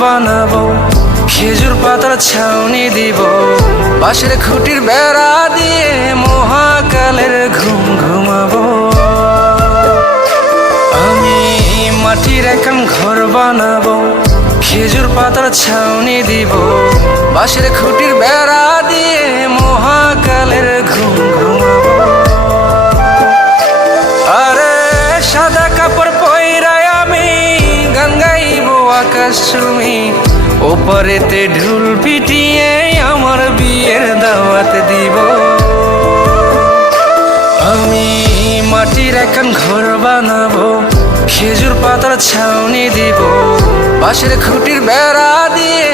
বানাবো, খেজুর পাতার ছাউনি দিব, বাঁশের খুঁটির বেড়া দিয়ে মহাকালের ঘুম ঘুমাবো। আমি মাটির এখন ঘর বানাবো, খেজুর পাতার ছাউনি দিব, বাঁশের খুঁটির বেড়া দিয়ে মহাকালের ঘুম ঘুমাবো। আরে সাদা কাপড় পয়রায় আমি গান গাইবো আকাশ চুমি, ওপারেতে ঢুল পিটিয়ে আমার বিয়ের দাওয়াত দিব। আমি মাটির এখন ঘর বানাবো, খেজুর পাতার ছাউনি দিব, বাঁশের খুঁটির বেড়া দিয়ে